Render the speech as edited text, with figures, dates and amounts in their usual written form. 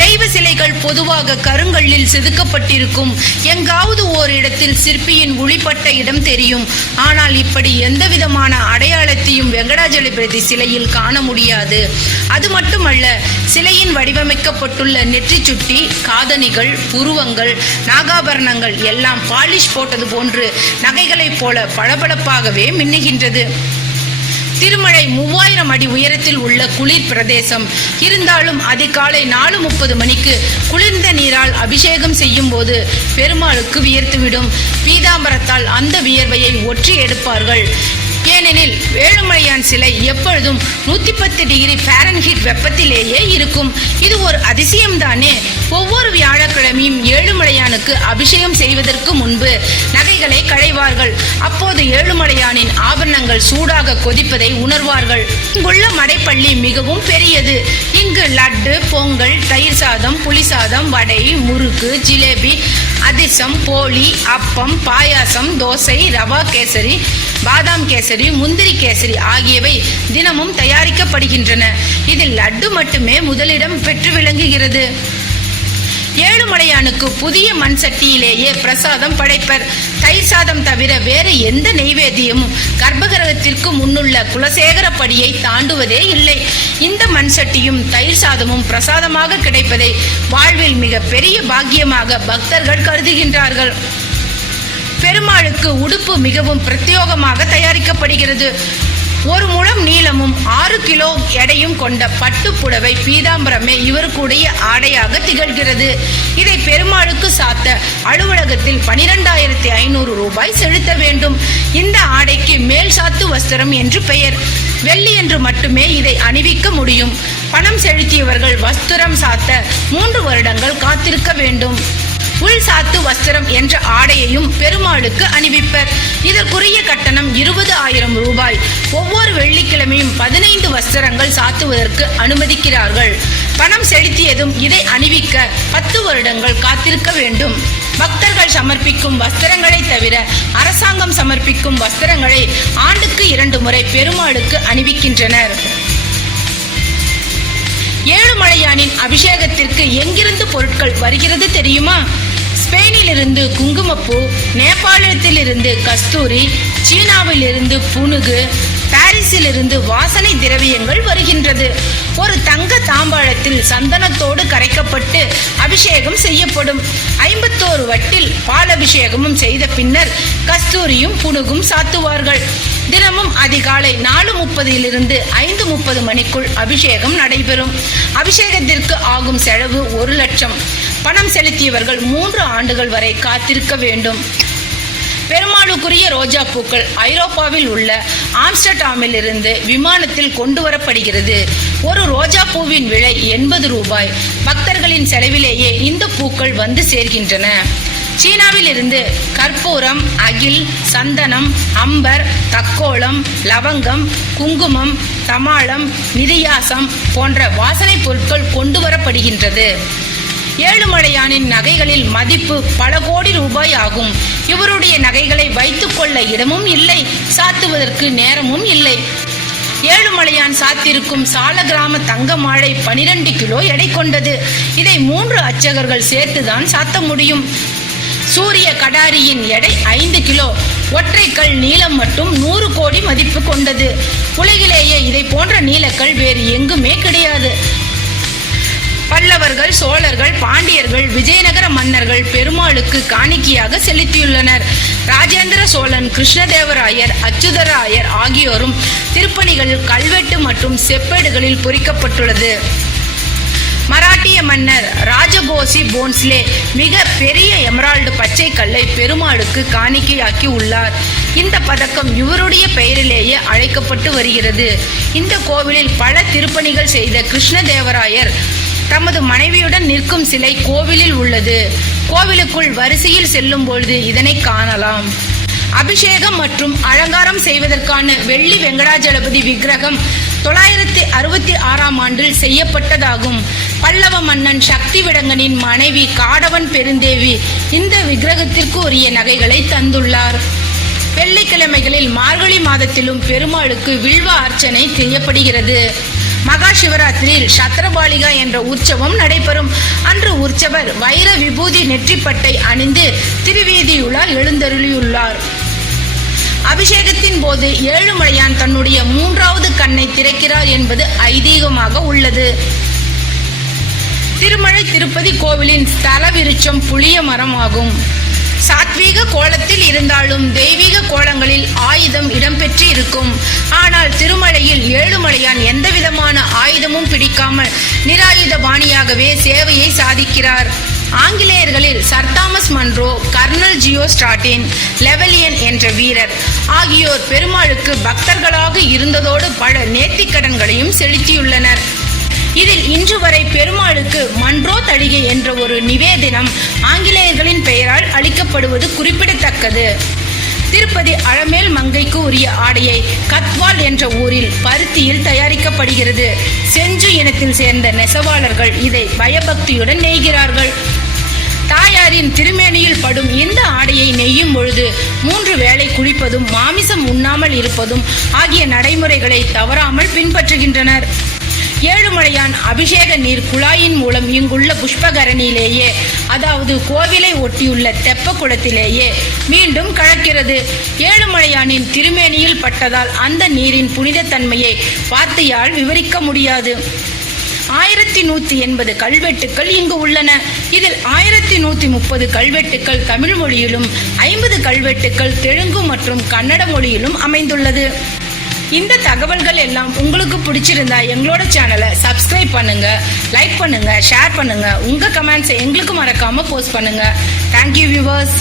தெய்வ சிலைகள் பொதுவாக கருங்கல்லில் செதுக்கப்பட்டிருக்கும். எங்காவது ஓரிடத்தில் சிற்பியின் உளிப்பட்ட இடம் தெரியும். ஆனால் இப்படி எந்தவிதமான அடையாளத்தையும் வெங்கடாஜலபதி சிலையில் காண முடியாது. அது மட்டுமல்ல, சிலையின் வடிவமைக்கப்பட்டுள்ள நெற்றி சுட்டி, காதணிகள், புருவங்கள், நாகாபரணங்கள் எல்லாம் பாலிஷ் போட்டது போன்று நகைகளைப் போல பளபளப்பாகவே மின்னுகின்றது. திருமலை 3000 அடி உயரத்தில் உள்ள குளிர் பிரதேசம். இருந்தாலும் அதிகாலை 4:30 மணிக்கு குளிர்ந்த நீரால் அபிஷேகம் செய்யும் போது பெருமாளுக்கு வியர்த்துவிடும். பீதாம்பரத்தால் அந்த வியர்வையை ஒற்றி எடுப்பார்கள். ஏனெனில் ஏழுமலையான் சிலை எப்பொழுதும் 110 டிகிரி ஃபாரன்ஹீட் வெப்பத்திலேயே இருக்கும். இது ஒரு அதிசயம்தானே. ஒவ்வொரு வியாழக்கிழமையும் ஏழுமலையானுக்கு அபிஷேகம் செய்வதற்கு முன்பு நகைகளை களைவார்கள். அப்போது ஏழுமலையானின் ஆபரணங்கள் சூடாக கொதிப்பதை உணர்வார்கள். இங்குள்ள மடைப்பள்ளி மிகவும் பெரியது. இங்கு லட்டு, பொங்கல், தயிர் சாதம், புளி சாதம், வடை, முறுக்கு, ஜிலேபி, அதிசம், போலி, அப்பம், பாயாசம், தோசை, ரவா கேசரி, பாதாம் கேசரி, முந்திரி கேசரி ஆகியவை தினமும் தயாரிக்கப்படுகின்றன. இதில் லட்டு மட்டுமே முதலிடம் பெற்று விளங்குகிறது. ஏழுமலையானுக்கு புதிய மண் சட்டியிலேயே பிரசாதம் படைப்பர். தயிர் சாதம் தவிர வேறு எந்த நெய்வேத்தியமும் கர்ப்பகிரகத்திற்கு முன்னுள்ள குலசேகரப்படியை தாண்டுவதே இல்லை. இந்த மண் சட்டியும் தயிர் சாதமும் பிரசாதமாக கிடைப்பதை வாழ்வில் மிக பெரிய பாக்கியமாக பக்தர்கள் கருதுகின்றார்கள். பெருமாளுக்கு உடுப்பு மிகவும் பிரத்யேகமாக தயாரிக்கப்படுகிறது. 1 முழம் நீளமும் 6 கிலோ எடையும் கொண்ட பட்டு புடவை பீதாம்பரமே இவருக்குடைய ஆடையாக திகழ்கிறது. இதை பெருமாளுக்கு சாத்த அலுவலகத்தில் 12,500 ரூபாய் செலுத்த வேண்டும். இந்த ஆடைக்கு மேல் சாத்து வஸ்திரம் என்று பெயர். வெள்ளி என்று மட்டுமே இதை அணிவிக்க முடியும். பணம் செலுத்தியவர்கள் வஸ்திரம் சாத்த 3 வருடங்கள் காத்திருக்க வேண்டும். உள் சாத்து வஸ்திரம் என்ற ஆடையையும் பெருமாளுக்கு அணிவிப்பர். இதற்குரிய கட்டணம் 20,000 ரூபாய். ஒவ்வொரு வெள்ளிக்கிழமையும் 15 வஸ்திரங்கள் சாத்துவதற்கு அனுமதிக்கிறார்கள். பணம் செலுத்தியதும் இதை அணிவிக்க 10 வருடங்கள் காத்திருக்க வேண்டும். பக்தர்கள் சமர்ப்பிக்கும் வஸ்திரங்களை தவிர அரசாங்கம் சமர்ப்பிக்கும் வஸ்திரங்களை ஆண்டுக்கு 2 முறை பெருமாளுக்கு அணிவிக்கின்றனர். ஏழுமலையானின் அபிஷேகத்திற்கு எங்கிருந்து பொருட்கள் வருகிறது தெரியுமா? ஸ்பெயினிலிருந்து குங்குமப்பூ, நேபாளத்திலிருந்து கஸ்தூரி, சீனாவிலிருந்து புனுகு, பாரிஸிலிருந்து வாசனை திரவியங்கள் வருகின்றது. ஒரு தங்க தாம்பாளத்தில் சந்தனத்தோடு கரைக்கப்பட்டு அபிஷேகம் செய்யப்படும். 51 வட்டில் பாலபிஷேகமும் செய்த பின்னர் கஸ்தூரியும் புனுகும் சாத்துவார்கள். தினமும் அதிகாலை 4:30 5:30 மணிக்குள் அபிஷேகம் நடைபெறும். அபிஷேகத்திற்கு ஆகும் செலவு 1 லட்சம். பணம் செலுத்தியவர்கள் 3 ஆண்டுகள் வரை காத்திருக்க வேண்டும். பெருமாளுக்குரிய ரோஜா பூக்கள் ஐரோப்பாவில் உள்ள ஆம்ஸ்டர்டாமில் இருந்து விமானத்தில் கொண்டு வரப்படுகிறது. ஒரு ரோஜா பூவின் விலை 80 ரூபாய். பக்தர்களின் செலவிலேயே இந்த பூக்கள் வந்து சேர்கின்றன. சீனாவில் இருந்து கற்பூரம், அகில், சந்தனம், அம்பர், தக்கோலம், லவங்கம், குங்குமம், தமாளம், மிதியாசம் போன்ற வாசனை பொருட்கள் கொண்டு வரப்படுகின்றது. ஏழுமலையானின் நகைகளில் மதிப்பு பல கோடி ரூபாய் ஆகும். இவருடைய நகைகளை வைத்துக் கொள்ள இடமும் இல்லை, சாத்துவதற்கு நேரமும் இல்லை. ஏழுமலையான் சாத்திருக்கும் சால கிராம தங்க மாலை 12 கிலோ எடை கொண்டது. இதை 3 அர்ச்சகர்கள் சேர்த்துதான் சாத்த முடியும். சூரிய கடாரியின் எடை 5 கிலோ. ஒற்றைக்கல் நீளம் மட்டும் 100 கோடி மதிப்பு கொண்டது. உலகிலேயே இதை போன்ற நீலக்கல் வேறு எங்குமே கிடையாது. பல்லவர்கள், சோழர்கள், பாண்டியர்கள், விஜயநகர மன்னர்கள் பெருமாளுக்கு காணிக்கையாக செலுத்தியுள்ளனர். ராஜேந்திர சோழன், கிருஷ்ணதேவராயர், அச்சுதராயர் ஆகியோரும் திருப்பணிகளில் கல்வெட்டு மற்றும் செப்பேடுகளில் பொறிக்கப்பட்டுள்ளது. மராட்டிய மன்னர் ராஜகோசி போன்ஸ்லே மிக பெரிய எமரால்டு பச்சை கல்லை பெருமாளுக்கு காணிக்கையாக்கி உள்ளார். இந்த பதக்கம் இவருடைய பெயரிலேயே அழைக்கப்பட்டு வருகிறது. இந்த கோவிலில் பல திருப்பணிகள் செய்த கிருஷ்ணதேவராயர் தமது மனைவியுடன் நிற்கும் சிலை கோவிலில் உள்ளது. கோவிலுக்குள் வரிசையில் செல்லும் பொழுது இதனை காணலாம். அபிஷேகம் மற்றும் அலங்காரம் செய்வதற்கான வெள்ளி வெங்கடாஜலபதி விக்கிரகம் 966ஆம் ஆண்டில் செய்யப்பட்டதாகும். பல்லவ மன்னன் சக்தி விடங்கனின் மனைவி காடவன் பெருந்தேவி இந்த விக்கிரகத்திற்கு உரிய நகைகளை தந்துள்ளார். வெள்ளிக்கிழமைகளில் மார்கழி மாதத்திலும் பெருமாளுக்கு வில்வ அர்ச்சனை செய்யப்படுகிறது. மகா சிவராத்திரியில் சத்ரபாலிகா என்ற உற்சவம் நடைபெறும். அன்று உற்சவர் வைர விபூதி நெற்றிப்பட்டை அணிந்து திருவீதியுலா எழுந்தருளியுள்ளார். அபிஷேகத்தின் போது ஏழுமலையான் தன்னுடைய 3வது கண்ணை திறக்கிறார் என்பது ஐதீகமாக உள்ளது. திருமலை திருப்பதி கோவிலின் ஸ்தல விருட்சம் புளிய மரம் ஆகும். சாத்வீக கோலத்தில் இருந்தாலும் தெய்வீக கோலங்களில் ஆயுதம் இடம்பெற்று இருக்கும். ஆனால் திருமலையில் ஏழுமலையான் எந்தவிதமான ஆயுதமும் பிடிக்காமல் நிராயுத பாணியாகவே சேவையை சாதிக்கிறார். ஆங்கிலேயர்களில் சர் தாமஸ் மன்றோ, கர்னல் ஜியோ ஸ்டார்டின், லெவலியன் என்ற வீரர் ஆகியோர் பெருமாளுக்கு பக்தர்களாக இருந்ததோடு பல நேர்த்திக்கடன்களையும் செலுத்தியுள்ளனர். இதில் இன்று வரை பெருமாளுக்கு மன்றோ தடிகை என்ற ஒரு நிவேதனம் ஆங்கிலேயர்களின் பெயரால் அளிக்கப்படுவது குறிப்பிடத்தக்கது. திருப்பதி அழமேல் மங்கைக்கு உரிய ஆடையை கத்வால் என்ற ஊரில் பருத்தியில் தயாரிக்கப்படுகிறது. செஞ்சு இனத்தில் சேர்ந்த நெசவாளர்கள் இதை பயபக்தியுடன் நெய்கிறார்கள். தாயாரின் திருமேனியில் படும் இந்த ஆடையை நெய்யும் பொழுது 3 வேளை குளிப்பதும் மாமிசம் உண்ணாமல் இருப்பதும் ஆகிய நடைமுறைகளை தவறாமல் பின்பற்றுகின்றனர். ஏழுமலையான் அபிஷேக நீர் குழாயின் மூலம் இங்குள்ள புஷ்பகரணியிலேயே, அதாவது கோவிலை ஒட்டியுள்ள தெப்ப குளத்திலேயே மீண்டும் கலக்கிறது. ஏழுமலையானின் திருமேனியில் பட்டதால் அந்த நீரின் புனிதத்தன்மையை வார்த்தையால் விவரிக்க முடியாது. 1180 கல்வெட்டுக்கள் இங்கு உள்ளன. இதில் 1130 கல்வெட்டுக்கள் தமிழ் மொழியிலும் 50 கல்வெட்டுக்கள் தெலுங்கு மற்றும் கன்னட மொழியிலும் அமைந்துள்ளது. இந்த தகவல்கள் எல்லாம் உங்களுக்கு பிடிச்சிருந்தா எங்களோட சேனலை சப்ஸ்கிரைப் பண்ணுங்க, லைக் பண்ணுங்க, ஷேர் பண்ணுங்க. உங்க கமெண்ட்ஸை எங்களுக்கு மறக்காம போஸ்ட் பண்ணுங்க. Thank you viewers.